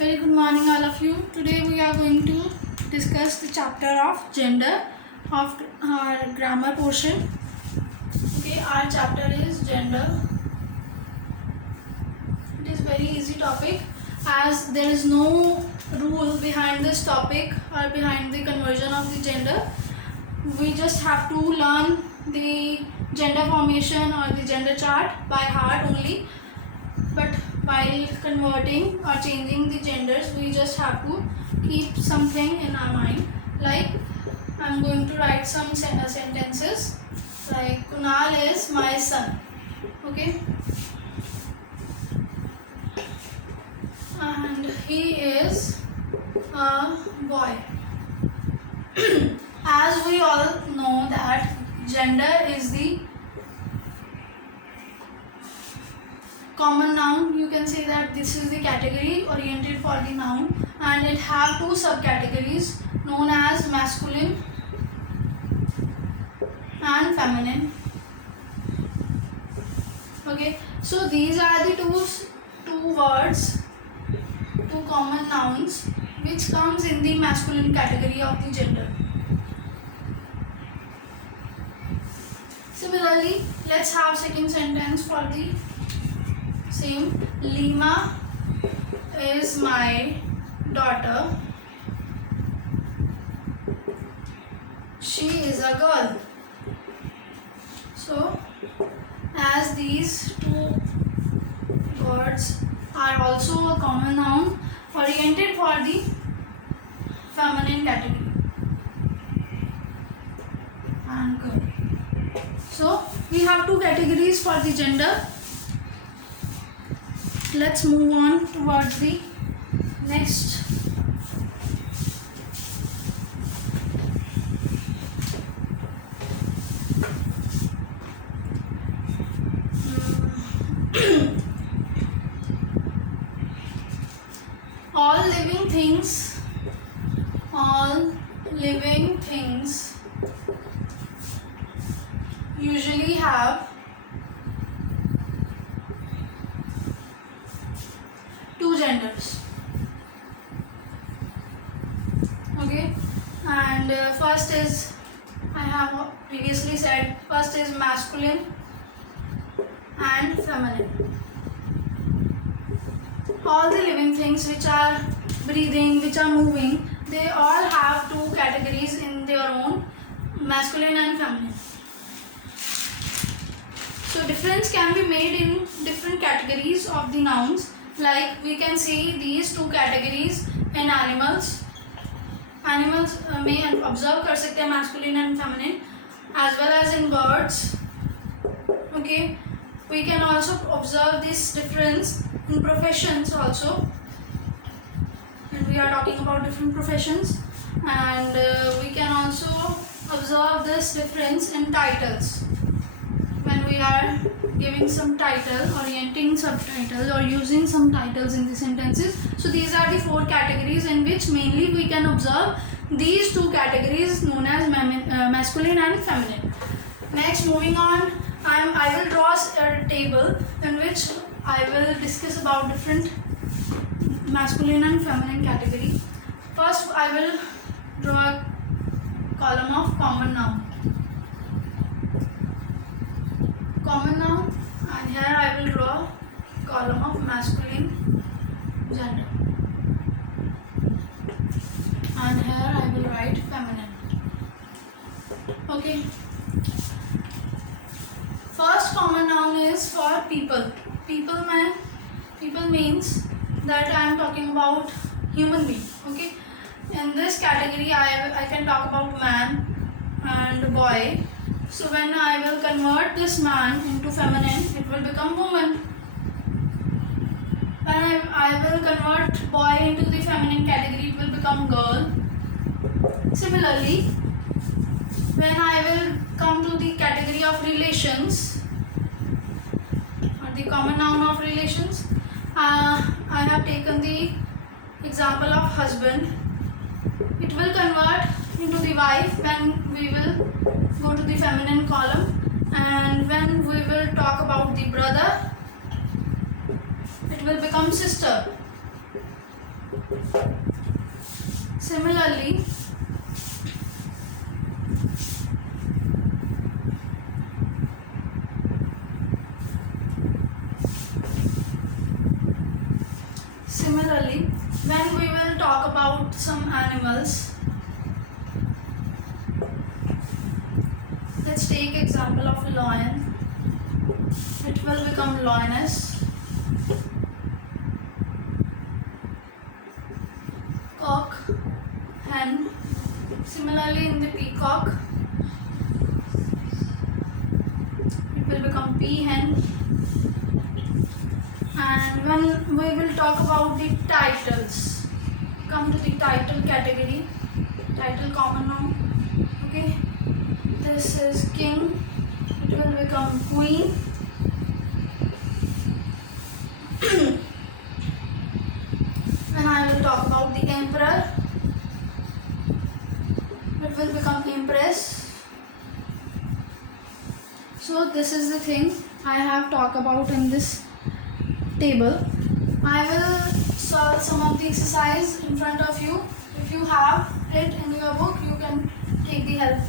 Very good morning, all of you. Today we are going to discuss the chapter of gender of our grammar portion. Okay, our chapter is gender. It is very easy topic as there is no rule behind this topic or behind the conversion of the gender. We just have to learn the gender formation or the gender chart by heart only. But while converting or changing the genders, we just have to keep something in our mind. Like I'm going to write some sentences like Kunal is my son. Okay, and he is a boy. As we all know that gender is the common noun, you can say that this is the category oriented for the noun, and it have two subcategories known as masculine and feminine. Okay, so these are the two words, two common nouns which comes in the masculine category of the gender. Similarly, let's have second sentence for the same. Lima is my daughter. She is a girl. So, as these two words are also a common noun oriented for the feminine category and girl. So, we have two categories for the gender. Let's move on towards the next. All living things usually have two genders. Okay, and first is, I have previously said, first is masculine and feminine. All the living things which are breathing, which are moving, they all have two categories in their own, masculine and feminine. So difference can be made in different categories of the nouns. Like we can see these two categories in animals. Animals में observe कर सकते हैं masculine and feminine, as well as in birds. Okay, we can also observe this difference in professions also. And we are talking about different professions, and we can also observe this difference in titles. When we are giving some title, orienting subtitles, or using some titles in the sentences. So these are the four categories in which mainly we can observe these two categories known as masculine and feminine. Next, moving on, I will draw a table in which I will discuss about different masculine and feminine category. First, I will draw a column of common noun. Common noun, and here I will draw column of masculine gender, and here I will write feminine. Okay, first common noun is for people. People means that I am talking about human being. Okay, in this category I can talk about man and boy. So when I will convert this man into feminine, it will become woman. When I will convert boy into the feminine category, it will become girl. Similarly, when I will come to the category of relations, or the common noun of relations, I have taken the example of husband. It will convert into the wife when we will go to the feminine column, and when we will talk about the brother, it will become sister. Similarly, when we will talk about some animals, let's take example of a lion. It will become lioness. Cock, hen. Similarly, in the peacock, it will become peahen. And when we will talk about the titles, come to the title category, title common noun. Okay, this is king, it will become queen. And I will talk about the emperor, it will become empress. So this is the thing I have talked about in this table. I will solve some of the exercise in front of you. If you have it in your book, you can take the help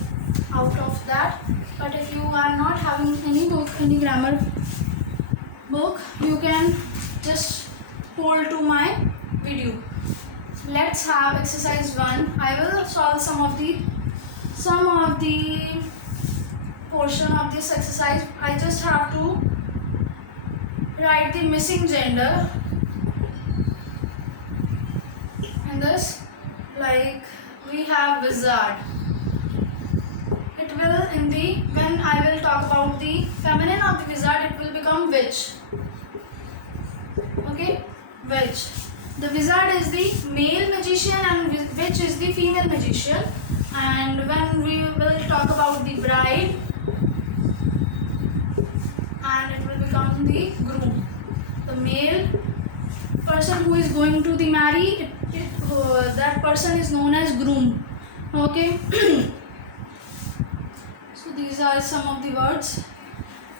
out of that. But if you are not having any book, any grammar book, you can just hold to my video. Let's have exercise 1. I will solve some of the portion of this exercise. I just have to write the missing gender in this. Like we have wizard. It will when I will talk about the feminine of the wizard, it will become witch. Okay, witch. The wizard is the male magician and witch is the female magician. And when we will talk about the bride, and it will become the groom. The male person who is going to the marry, that person is known as groom. Okay. So these are some of the words.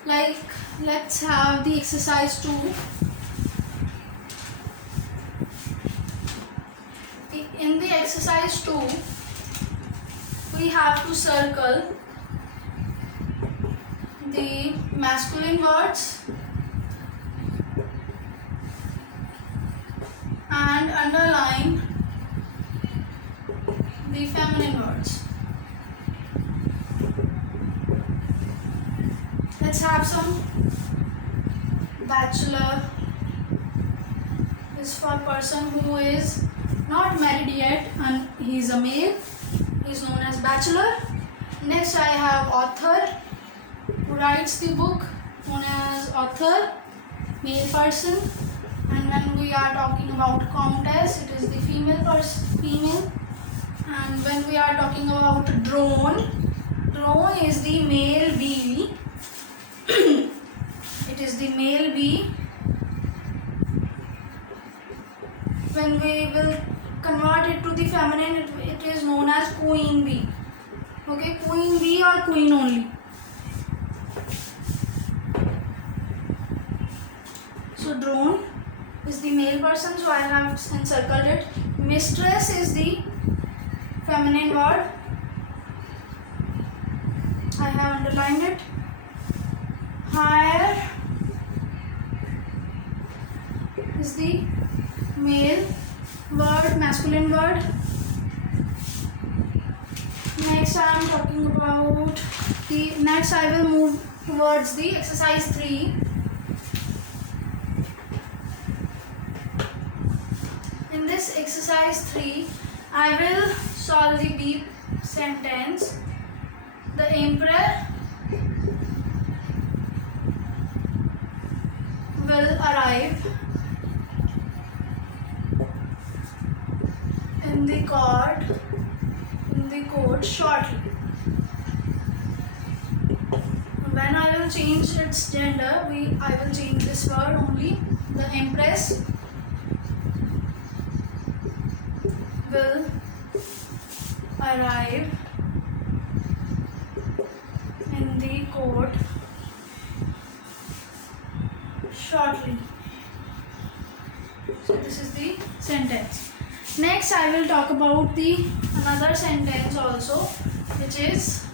Like let's have the exercise 2. In the exercise 2, we have to circle the masculine words and underline the feminine words. Let's have some. Bachelor is for a person who is not married yet and he is a male. He is known as bachelor. Next I have author, who writes the book, known as author, male person. And when we are talking about countess, it is the female. And when we are talking about drone is the male bee. It is the male bee. When we will convert it to the feminine, it is known as queen bee. Okay, queen bee or queen only. So drone is the male person, so I have encircled it. Mistress is the feminine word. I have underlined it. Hire is the male word, masculine word. Next I am talking about next I will move towards the exercise 3. In this exercise 3, I will solve the deep sentence. The emperor will arrive in the court shortly. When I will change its gender, I will change this word only. The empress will arrive in the court shortly. This is the sentence. Next I will talk about the another sentence also, which is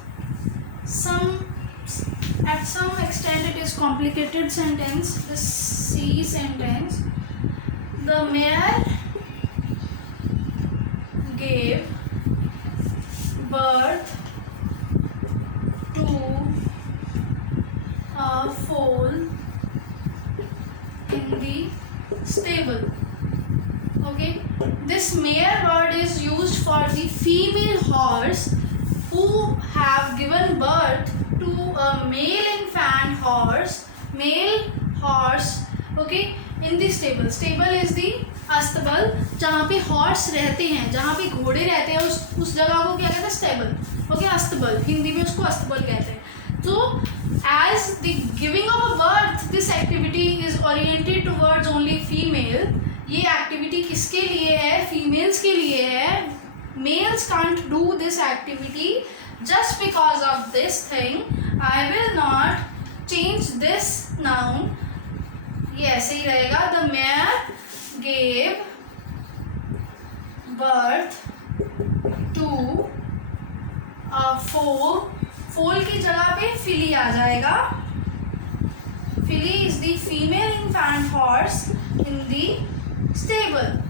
at some extent it is complicated sentence. This C sentence. The mare gave birth to a foal in the stable. Okay, this mare word is used for the female horse who have given birth to a male infant horse, okay, in the stable. Stable is the अस्तबल, जहाँ पे horse रहते हैं, जहाँ पे घोड़े रहते हैं, उस जगह को क्या कहते हैं? स्टेबल. ओके, अस्तबल, हिंदी में उसको अस्तबल कहते हैं. तो as the giving of a birth, this activity is oriented towards only female. ये एक्टिविटी किसके लिए है? फीमेल्स के लिए है. Males can't do this activity. Just because of this thing, I will not change this noun. ये ऐसे ही रहेगा. The mare gave birth to a foal. फोल की जगह पे फिली आ जाएगा. फिली is the female infant horse in the stable.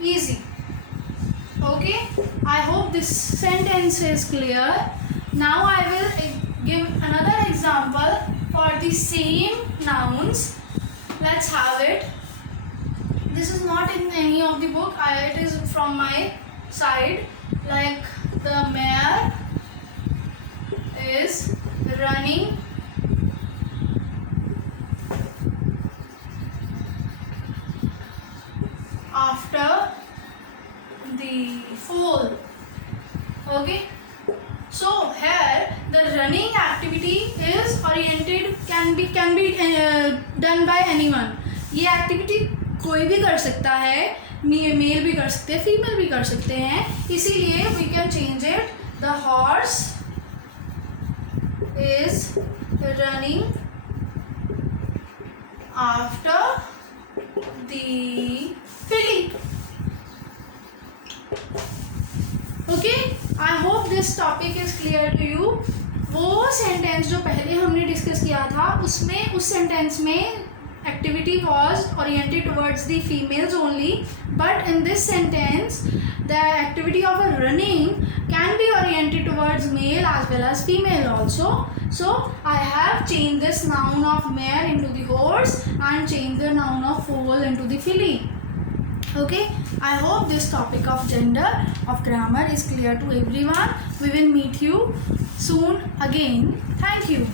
Easy. Okay, I hope this sentence is clear. Now I will give another example for the same nouns. Let's have it. This is not in any of the book. It is from my side. Like the mare is running after the foal. Okay, so here the running activity is oriented, can be done by anyone. ये activity कोई भी कर सकता है. Mail भी कर सकते हैं, फीमेल भी कर सकते हैं. इसीलिए we can change it. The horse is running after the filly. Okay, I hope this topic is clear to you. वो सेंटेंस जो पहले हमने डिस्कस किया था, उसमें उस सेंटेंस में activity was oriented towards the females only, but in this sentence the activity of a running can be oriented towards male as well as female also. So I have changed this noun of mare into the horse and changed the noun of foal into the filly. Okay, I hope this topic of gender of grammar is clear to everyone. We will meet you soon again. Thank you.